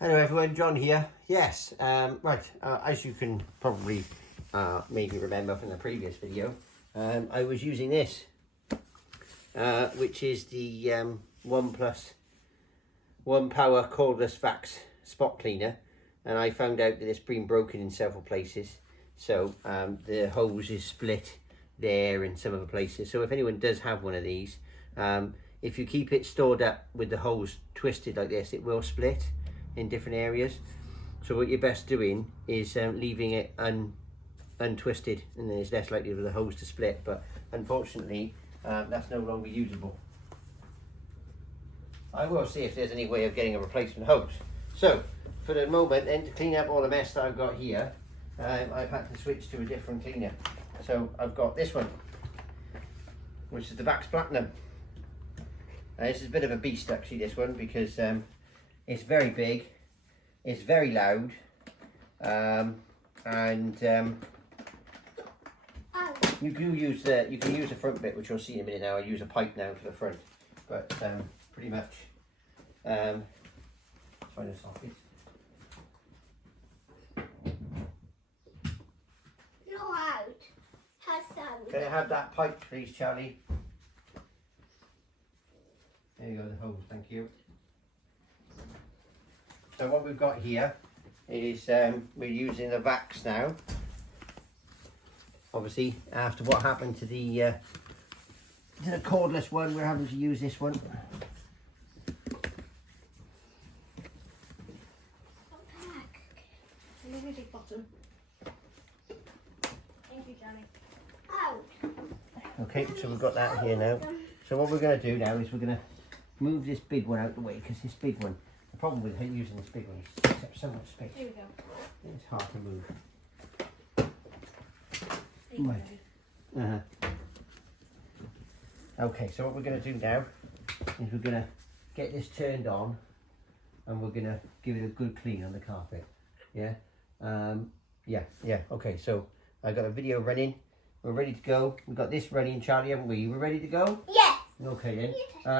Hello everyone, John here. Yes, as you can probably maybe remember from the previous video, I was using this, which is the 1+1 power cordless vax spot cleaner, and I found out that it's been broken in several places, so the hose is split there in some other places. So if anyone does have one of these, if you keep it stored up with the hose twisted like this, it will split in different areas. So what you're best doing is leaving it untwisted, and then it's less likely for the hose to split. But unfortunately that's no longer usable. I will see if there's any way of getting a replacement hose. So for the moment then, to clean up all the mess that I've got here, I've had to switch to a different cleaner. So I've got this one, which is the Vax Platinum. This is a bit of a beast actually, this one, because it's very big, it's very loud, and you can use the front bit, which you'll see in a minute. Now I use a pipe now for the front, but pretty much find a socket. Can I have that pipe, please, Charlie? There you go, the hose, thank you. So what we've got here is we're using the Vax now. Obviously, after what happened to the cordless one, we're having to use this one. Okay, so we've got that here now. So what we're going to do now is we're going to move this big one out the way, because this big one, the problem with using this big one is it takes up so much space. Here we go. It's hard to move. Right. Okay, so what we're going to do now is we're going to get this turned on, and we're going to give it a good clean on the carpet. Yeah? Yeah. Okay, so I got a video running. We're ready to go. We've got this running, Charlie, haven't we? We're ready to go? Yes. Okay then.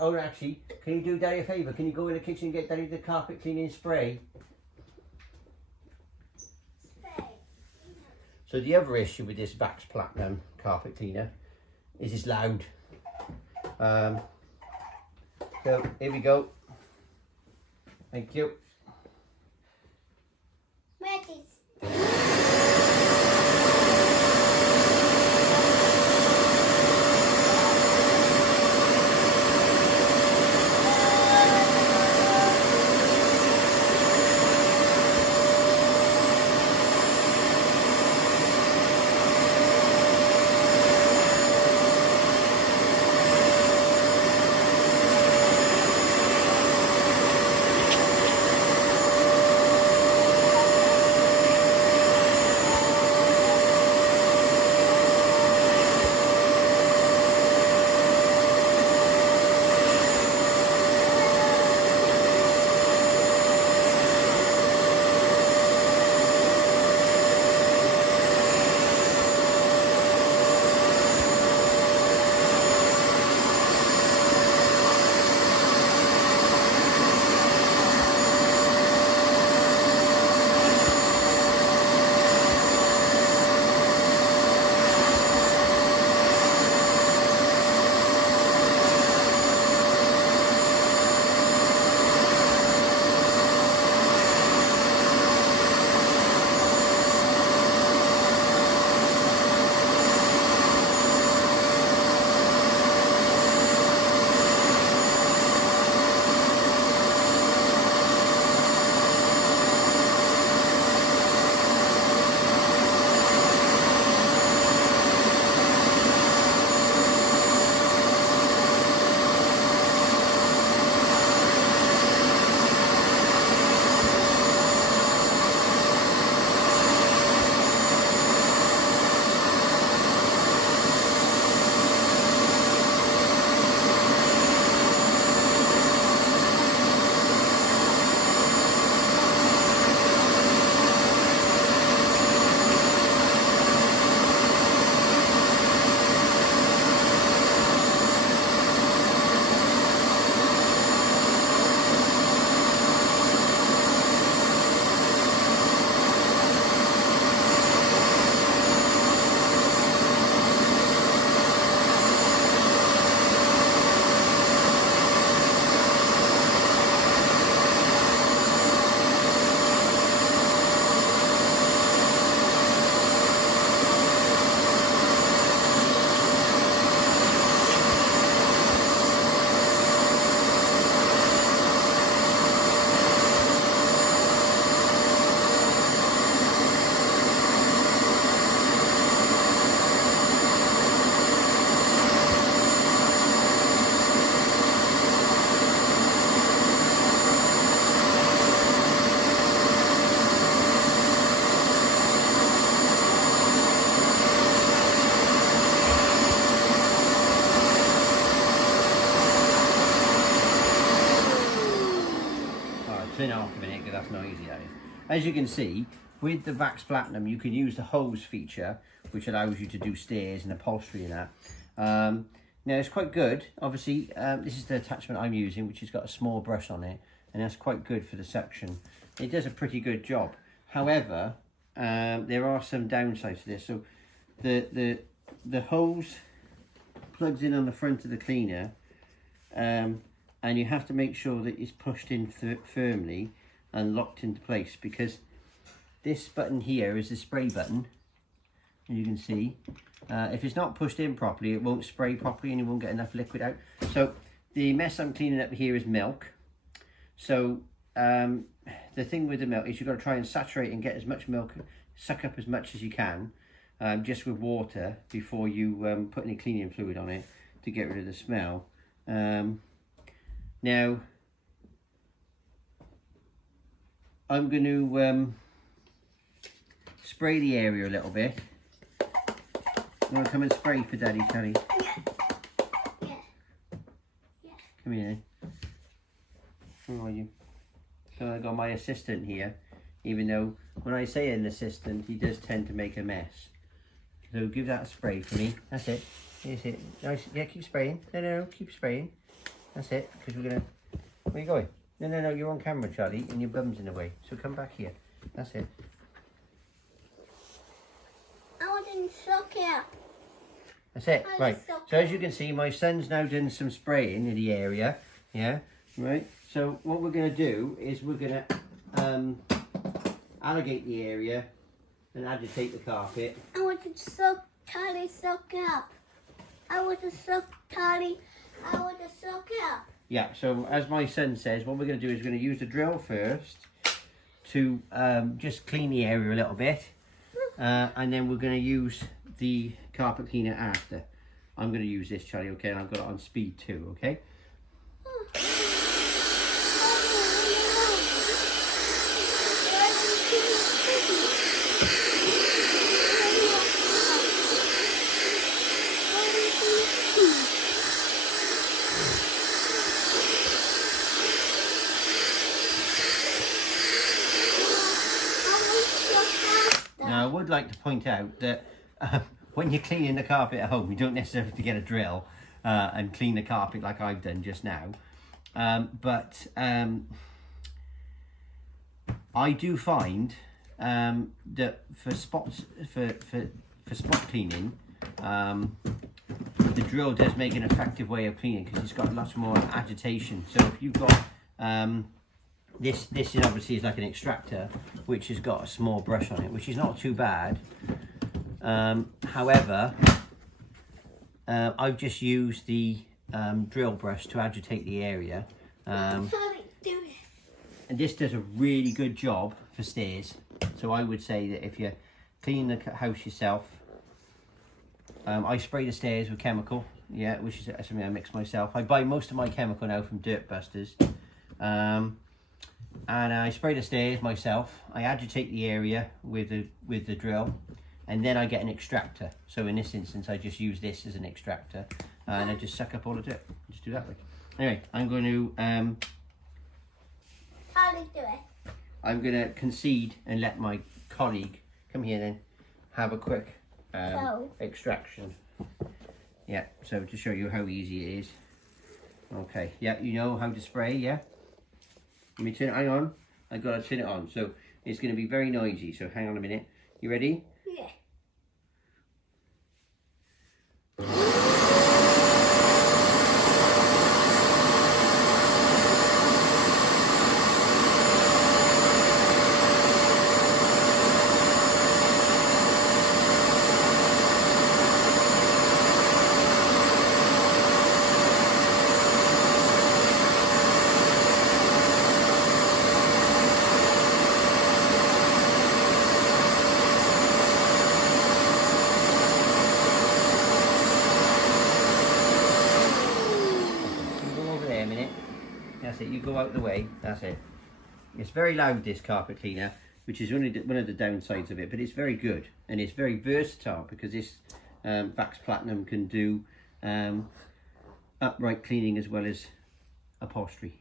Oh, actually, can you do Daddy a favour? Can you go in the kitchen and get Daddy the carpet cleaning spray? So the other issue with this Vax Platinum carpet cleaner is it's loud. So here we go. Thank you. Ready. turn it off a minute because that's noisy. That is. As you can see, with the Vax Platinum, you can use the hose feature, which allows you to do stairs and upholstery and that. Now it's quite good. Obviously, this is the attachment I'm using, which has got a small brush on it, and that's quite good for the suction. It does a pretty good job. However, there are some downsides to this. So the hose plugs in on the front of the cleaner, and you have to make sure that it's pushed in firmly and locked into place, because this button here is the spray button, as you can see. If it's not pushed in properly, it won't spray properly and you won't get enough liquid out. So the mess I'm cleaning up here is milk. So the thing with the milk is you've got to try and saturate and get as much milk, suck up as much as you can, just with water before you put any cleaning fluid on it to get rid of the smell. Now I'm going to spray the area a little bit. You want to come and spray for Daddy, Charlie? Yeah. Yeah. Yeah. Come here then. Where are you? So I got my assistant here, even though when I say an assistant, he does tend to make a mess. So give that a spray for me. That's it. Here's it. Nice. Yeah, keep spraying. No, keep spraying. That's it, because we're going to... Where are you going? No, you're on camera, Charlie, and your bum's in the way. So come back here. That's it. I want to soak it up. That's it, right. So as you can see, my son's now done some spraying in the area, yeah, right. So what we're going to do is we're going to alligate the area and agitate the carpet. I want to soak it up. I want to soak it up. Yeah, so as my son says, what we're going to do is we're going to use the drill first to just clean the area a little bit, and then we're going to use the carpet cleaner after. I'm going to use this, Charlie, okay, and I've got it on speed 2, okay? Now, I would like to point out that when you're cleaning the carpet at home, you don't necessarily have to get a drill and clean the carpet like I've done just now. But I do find that for spots for spot cleaning, the drill does make an effective way of cleaning because it's got lots more agitation. So if you've got this is obviously is like an extractor which has got a small brush on it, which is not too bad. However, I've just used the drill brush to agitate the area, and this does a really good job for stairs. So I would say that if you're cleaning the house yourself, I spray the stairs with chemical, yeah, which is something I mix myself. I buy most of my chemical now from Dirt Busters, and I spray the stairs myself. I agitate the area with the drill, and then I get an extractor. So in this instance, I just use this as an extractor, and I just suck up all the dirt. Just do that way. Anyway, I'm going to How do you do it? I'm going to concede and let my colleague come here then have a quick extraction. Yeah, so to show you how easy it is. Okay, yeah, you know how to spray, yeah? Let me turn it, hang on. I've got to turn it on. So it's going to be very noisy, so hang on a minute. You ready? Yeah. That's it, you go out the way, that's it. It's very loud, this carpet cleaner, which is only one of the downsides of it, but it's very good and it's very versatile because this Vax Platinum can do upright cleaning as well as upholstery.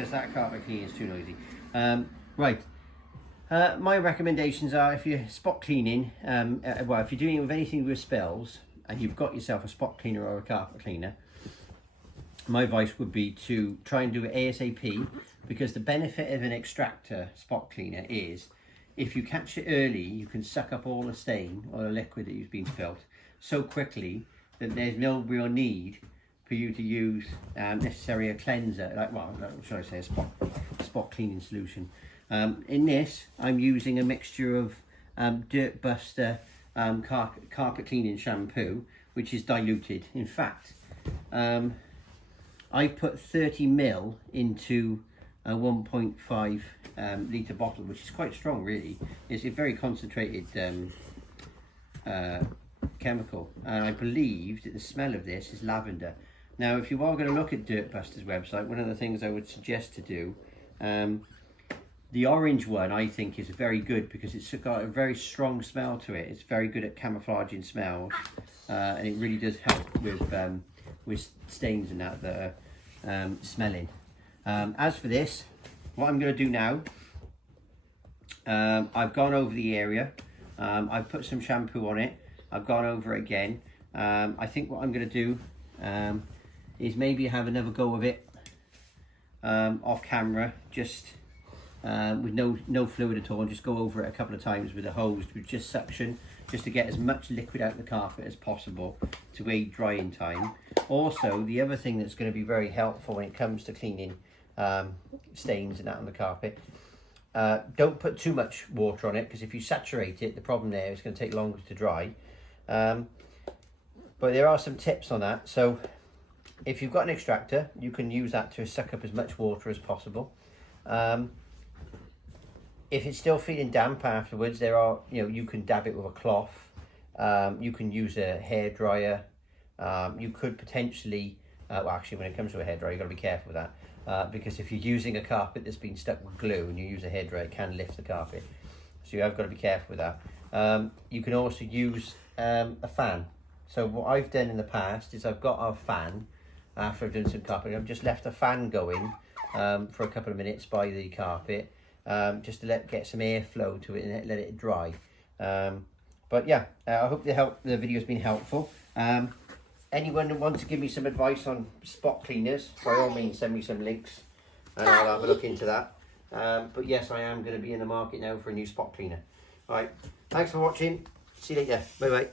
because that carpet cleaning is too noisy. Right. My recommendations are, if you're spot cleaning, well, if you're doing it with anything with spells and you've got yourself a spot cleaner or a carpet cleaner, my advice would be to try and do it ASAP, because the benefit of an extractor spot cleaner is if you catch it early, you can suck up all the stain or the liquid that you've been spilt so quickly that there's no real need for you to use necessarily a cleanser, should I say a spot cleaning solution. In this, I'm using a mixture of Dirt Buster carpet cleaning shampoo, which is diluted. In fact, I put 30 ml into a 1.5 litre bottle, which is quite strong really. It's a very concentrated chemical, and I believe that the smell of this is lavender. Now, if you are going to look at Dirt Buster's website, one of the things I would suggest to do, the orange one I think is very good because it's got a very strong smell to it. It's very good at camouflaging smells, and it really does help with stains and that are smelling. As for this, what I'm going to do now, I've gone over the area, I've put some shampoo on it, I've gone over it again. I think what I'm going to do is maybe have another go of it off camera, just with no fluid at all, and just go over it a couple of times with a hose with just suction, just to get as much liquid out of the carpet as possible to aid drying time. Also, the other thing that's going to be very helpful when it comes to cleaning stains and that on the carpet, don't put too much water on it, because if you saturate it, the problem there is going to take longer to dry. But there are some tips on that. So if you've got an extractor, you can use that to suck up as much water as possible. If it's still feeling damp afterwards, there are, you can dab it with a cloth. You can use a hairdryer. You could potentially, well, actually, when it comes to a hairdryer, you've got to be careful with that, because if you're using a carpet that's been stuck with glue and you use a hairdryer, it can lift the carpet. So you have got to be careful with that. You can also use a fan. So what I've done in the past is I've got a fan after I've done some carpet. I've just left a fan going for a couple of minutes by the carpet, just to get some airflow to it and let it dry. But yeah, I hope the video's been helpful. Anyone that wants to give me some advice on spot cleaners, by all means send me some links and I'll have a look into that. But yes, I am going to be in the market now for a new spot cleaner. Alright, thanks for watching. See you later. Bye bye.